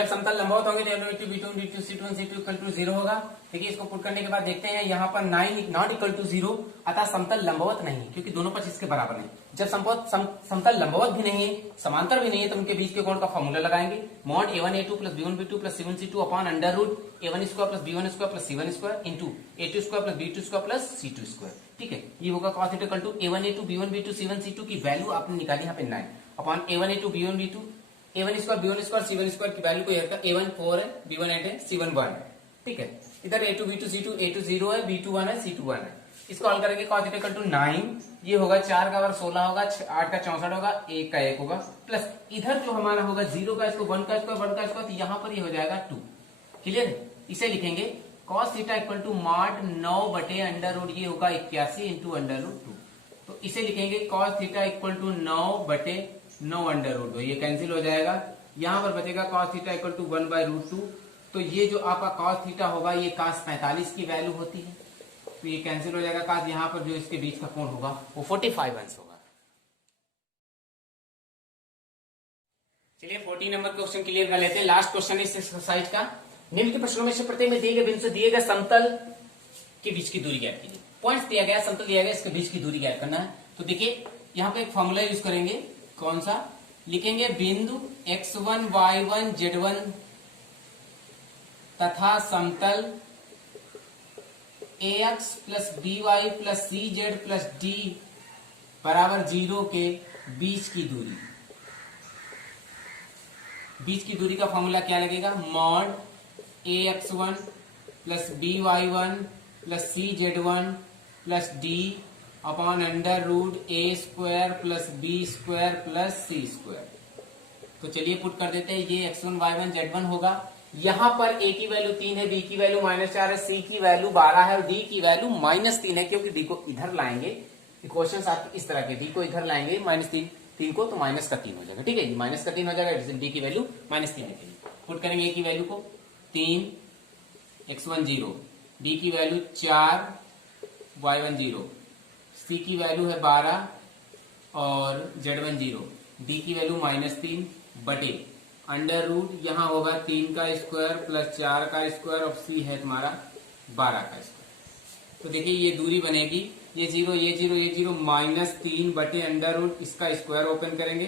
समतल लंबवत होंगे तो b2 b2 c2 c2 equal to 0 होगा। देखिए इसको पुट करने के बाद देखते हैं यहाँ पर 9 नॉट इक्वल टू 0, अतः समतल लंबवत नहीं, क्योंकि दोनों पक्ष इसके बराबर नहीं। जब समतल लंबवत भी नहीं है, समांतर भी नहीं है, तो उनके बीच के कोण का फॉर्मूला लगाएंगे। Mod a1 a2 plus b1 b2 plus c1 c2 upon under root a1 square plus b1 square plus c1 square into a2 square plus b2 square plus c2 square. ठीक है, ये होगा cos theta equal to a1 a2 b1 b2 c1 c2 की value आपने निकाली यहाँ पे 9 upon a1 a2 b1 b2 a1 square b1 square c1 square की वैल्यू को a1 4 है, b1 8 है, c1 1 है। ठीक है, इधर a2 b2 c2 a2 0 है, b2 1 है, c2 1 है। इसको हल करेंगे cos थीटा इक्वल टू 9, ये होगा 4 का वर्ग 16 होगा, 8 का 64 होगा, 1 का 1 होगा, प्लस इधर जो हमारा होगा 0 का इसको 1 का स्क्वायर 1 का स्क्वायर, तो यहाँ पर ये हो जाएगा 2। क्लियर है, इसे लिखेंगे cos theta equal to mod 9 बटे अंडर रूट, ये होगा 81 इंटू अंडर रूट 2। तो इसे लिखेंगे cos थीटा इक्वल टू 9 बटे 9 अंडर रूट 2, ये कैंसिल हो जाएगा। यहाँ पर बचेगा cos theta equal to 1 by root 2। तो ये जो आपका cos थीटा होगा ये cos 45 की वैल्यू होती है, तो ये कैंसिल हो जाएगा। cos यहाँ पर जो इसके बीच का कोण होगा वो 45 अंश होगा। चलिए 14 नंबर क्वेश्चन क्लियर कर लेते हैं। लास्ट क्वेश्चन इस एक्सरसाइज का। निम्न के प्रश्नों में से प्रत्येक में दिए गए बिंदु से दिए गए समतल के बीच की दूरी ज्ञात कीजिए। पॉइंट्स दिया गया, समतल दिया गया, इसके बीच की दूरी ज्ञात करना है। तो देखिए यहाँ पे एक फॉर्मूला यूज करेंगे, कौन सा लिखेंगे, बिंदु x1 y1 z1 तथा समतल ax plus by plus cz plus d बराबर 0 के बीच की दूरी। बीच की दूरी का फॉर्मूला क्या लगेगा, mod ax1 plus by1 plus cz1 plus d upon under root a square plus b square plus c square. तो चलिए पुट कर देते हैं, ये x1 y1 z1 होगा। यहाँ पर a की वैल्यू 3 है, b की वैल्यू -4 है, c की वैल्यू 12 है और d की वैल्यू -3 है, क्योंकि d को इधर लाएंगे। इक्वेशंस आपके इस तरह के, d को इधर लाएंगे -3 को, तो -3 हो जाएगा। ठीक है, -3 हो जाएगा, d की वैल्यू -3 है। पुट करेंगे a की वैल्यू को 3, x1 0, b की वैल्यू 4, y1 0, c की वैल्यू है 12 और z1 0, d की वैल्यू -3 बटे अंडर रूट, यहाँ होगा 3 का स्क्वायर प्लस 4 का स्क्वायर और c है तुम्हारा 12 का स्क्वायर। तो देखिए ये दूरी बनेगी, ये 0 ये 0 ये 0, -3 बटे अंडर रूट, इसका स्क्वायर ओपन करेंगे,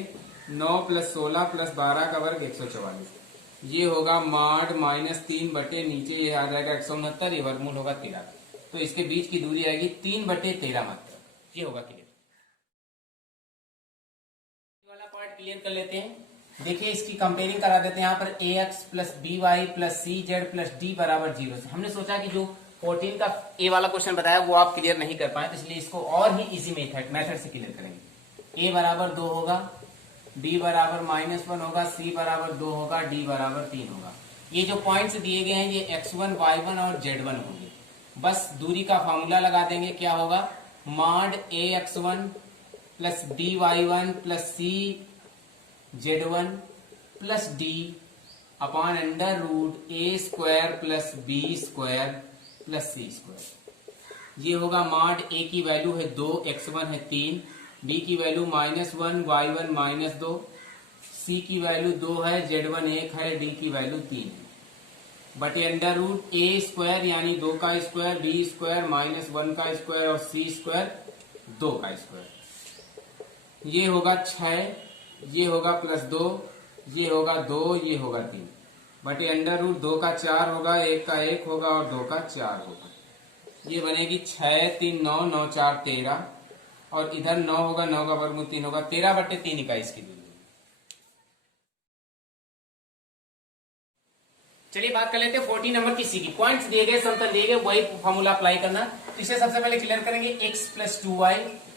9 प्लस 16 प्लस 12 का वर्ग 144। ये होगा मॉड -3 बटे नीचे ये आ जाएगा 169, ये वर्गमूल होगा 13। तो इसके बीच की दूरी आएगी 3 बटे 13 मात्र। ये होगा क्लियर। वाला पार्ट क्लियर कर लेते हैं। देखिए इसकी कंपेयरिंग करा देते हैं। यहाँ पर ax plus by plus cz plus d बराबर 0 से हमने सोचा कि जो 14 का ए वाला क्वेश्चन बताया वो आप क्लियर नहीं कर पाए, इसलिए इसको और ही इजी मेथड से क्लियर करेंगे। ए बराबर 2 होगा, बी बराबर -1 होगा, सी बराबर 2 होगा, डी बराबर 3 होगा। ये जो पॉइंट्स दिए गए हैं ये x1, y1 और z1 होंगे। बस दूरी का फॉर्मूला लगा देंगे, क्या होगा, mod ax1 plus dy1 plus cz1 plus d upon under root a square plus b square plus c square. ये होगा मॉड a की वैल्यू है 2, x1 है 3, b की वैल्यू -1, y1 -2, c की वैल्यू 2 है, z1 1 है, d की वैल्यू 3 है, बटे अंडर रूट a स्क्वायर यानी 2 का स्क्वायर, b स्क्वायर -1 का स्क्वायर और c स्क्वायर 2 का स्क्वायर। ये होगा 6, ये होगा +2, ये होगा 2, ये होगा 3, बटे अंडर रूट 2 का 4 होगा, 1 का 1 होगा और 2 का 4 होगा। ये बनेगी 6 3 9 9 4 13 और इधर 9 होगा, 9 का वर्गमूल 3 होगा, 13/3 21 की दूरी। चलिए बात कर लेते हैं 40 नंबर की सी की। पॉइंट्स दिए गए, समतल दिए गए, वही फॉर्मूला अप्लाई करना। तो इसे सबसे पहले क्लियर करेंगे, x + 2y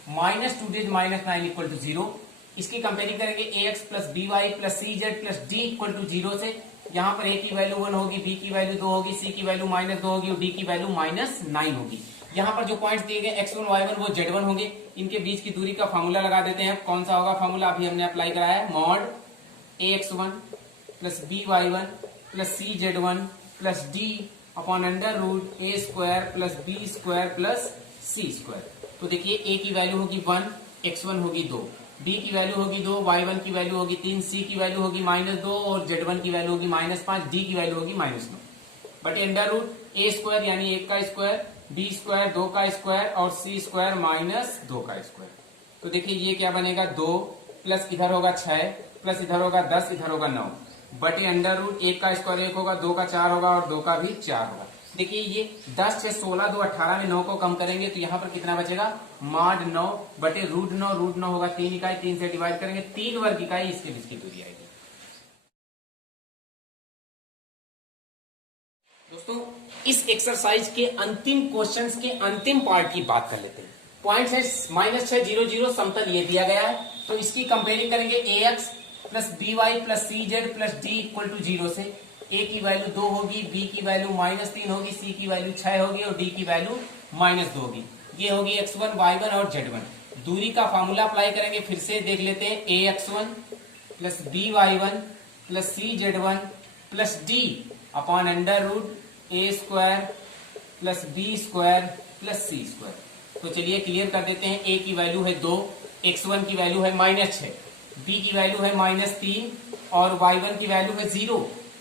-2z -9 = 0। इसकी कंपेयरिंग करेंगे ax + by + cz + d = 0 से। यहाँ पर a की वैल्यू 1 होगी, b की वैल्यू 2 होगी, c की वैल्यू -2 होगी और d की वैल्यू -9 होगी। यहाँ पर जो पॉइंट्स दिए गए x1 y1 वो z1 होंगे। इनके बीच की दूरी का फॉर्मूला लगा देते हैं। कौन सा होगा फॉर्मूला, अभी हमने अप्लाई कराया है, mod ax1 + by1 + cz1 + d upon under root a square + b square + c square. तो देखिए a की वैल्यू होगी 1, x1 होगी 2, b की वैल्यू होगी 2, y1 की वैल्यू होगी 3, c की वैल्यू होगी -2 और z1 की वैल्यू होगी -5, d की वैल्यू होगी -9, बटे अंडर रूट a स्क्वायर यानी 1 का स्क्वायर, b स्क्वायर 2 का स्क्वायर और c स्क्वायर -2 का स्क्वायर। तो देखिए ये क्या बनेगा, 2 प्लस इधर होगा 6 प्लस इधर होगा 10, इधर होगा 9, बटे अंडर रूट 1 का स्क्वायर 1 होगा, 2 का 4 होगा और 2 का भी 4 होगा। देखिए ये 10 6 16 2 18 में 9 को कम करेंगे तो यहाँ पर कितना बचेगा, मॉड 9 बटे √9, √9 होगा 3 इकाई, 3 से डिवाइड करेंगे 3 वर्ग इकाई इसके बीच की दूरी आएगी। दोस्तों इस एक्सरसाइज के अंतिम क्वेश्चंस के अंतिम पार्ट की बात कर लेते हैं। पॉइंट है -6 0 0, समतल ये दिया गया है। तो इसकी कंपेयरिंग करेंगे ax + by + cz + d = 0 से। a की वैल्यू 2 होगी, b की वैल्यू -3 होगी, c की वैल्यू 6 होगी और d की वैल्यू -2 होगी। ये होगी x1 y1 और z1। दूरी का फॉर्मूला अप्लाई करेंगे, फिर से देख लेते हैं, ax1 + by1 + cz1 + d upon under root a square + b square + c square. तो चलिए क्लियर कर देते हैं। a की वैल्यू है 2, x1 की वैल्यू है -6, b की वैल्यू है -3 और y1 की वैल्यू है 0,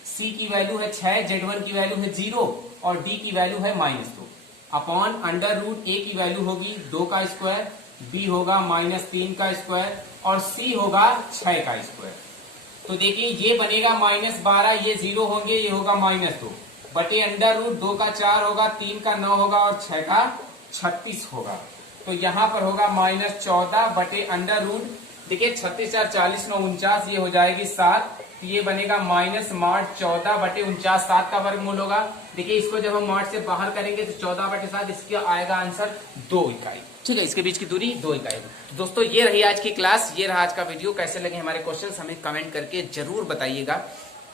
c की वैल्यू है 6, z1 की वैल्यू है 0 और d की वैल्यू है -2 अपॉन अंडर रूट a की वैल्यू होगी 2 का स्क्वायर, b होगा -3 का स्क्वायर और c होगा 6 का स्क्वायर। तो देखिए ये बनेगा -12, ये 0 होंगे, ये होगा -2 बटे अंडर रूट 2 का 4 होगा, 3 का 9 होगा और 6 का 36 होगा। तो यहाँ पर होगा -14 बटे अंडर रूट, देखिए 36 4 40 9 49, ये हो जाएगी 7, ये बनेगा -14 बटे 49, 7 का वर्गमूल होगा। देखिए इसको जब हम मॉड से बाहर करेंगे तो 14/7, इसका आएगा आंसर 2 इकाई। ठीक है, इसके बीच की दूरी 2 इकाई। तो दोस्तों ये रही आज की क्लास, ये रहा आज का वीडियो। कैसे लगे हमारे क्वेश्चंस हमें कमेंट करके जरूर बताइएगा।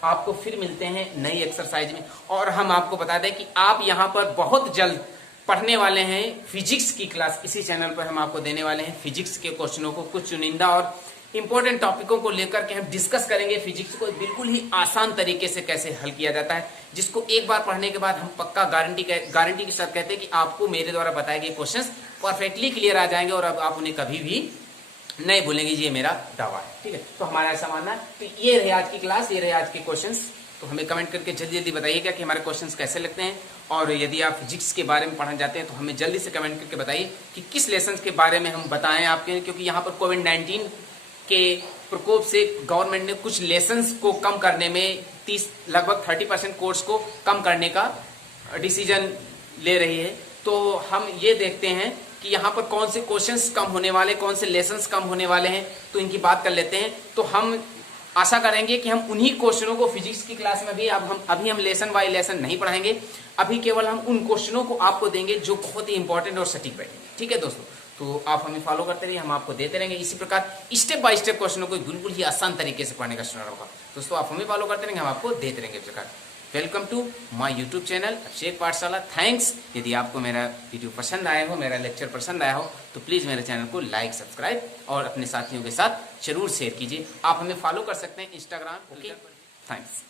आपको फिर मिलते हैं नई एक्सरसाइज में, और हम आपको बता दें कि आप यहाँ पर बहुत जल्द पढ़ने वाले हैं फिजिक्स की क्लास। इसी चैनल पर हम आपको देने वाले हैं फिजिक्स के क्वेश्चनों को, कुछ चुनिंदा और इंपॉर्टेंट टॉपिकों को लेकर के हम डिस्कस करेंगे। फिजिक्स को बिल्कुल ही आसान तरीके से कैसे हल किया जाता है, जिसको एक बार पढ़ने के बाद हम पक्का गारंटी के साथ कहते हैं कि आपको मेरे द्वारा बताए गए क्वेश्चंस परफेक्टली क्लियर आ जाएंगे और अब आप उन्हें कभी भी नहीं भूलेंगे, ये मेरा दावा है। ठीक है, तो हमारा ऐसा मानना है। तो ये रहे आज की क्लास, ये रहे आज के क्वेश्चंस। तो हमें कमेंट करके जल्दी जल्दी बताइएगा कि हमारे क्वेश्चंस कैसे लगते हैं, और यदि आप फिजिक्स के बारे में पढ़ना चाहते हैं तो हमें जल्दी से कमेंट करके बताइए कि किस लेसन के बारे में हम बताएं आपके, क्योंकि यहाँ पर कोविड-19 के प्रकोप से गवर्नमेंट ने कुछ लेसन्स को कम करने में लगभग 30% कोर्स को कम करने का डिसीजन ले रही है। तो हम ये देखते हैं कि यहाँ पर कौन से क्वेश्चंस कम होने वाले, कौन से लेसन्स कम होने वाले हैं, तो इनकी बात कर लेते हैं। तो हम आशा करेंगे कि हम उन्हीं क्वेश्चनों को फिजिक्स की क्लास में भी अब हम लेसन बाय लेसन नहीं पढ़ाएंगे। अभी केवल हम उन क्वेश्चनों को आपको देंगे जो बहुत ही इंपॉर्टेंट और सटीक बैठेंगे। ठीक है दोस्तों, तो आप हमें फॉलो करते रहिए, हम आपको देते रहेंगे इसी प्रकार स्टेप बाय स्टेप क्वेश्चनों को बिल्कुल ही आसान तरीके से पढ़ने का स्टार्ट होगा। दोस्तों आप हमें फॉलो करते रहेंगे, हम आपको देते रहेंगे इस प्रकार। Welcome to my YouTube channel Abhishek Pathshala. Thanks. यदि आपको मेरा वीडियो पसंद आया हो, मेरा लेक्चर पसंद आया हो, तो प्लीज़ मेरे चैनल को लाइक, सब्सक्राइब और अपने साथियों के साथ जरूर शेयर कीजिए। आप हमें फॉलो कर सकते हैं इंस्टाग्राम। Okay, thanks.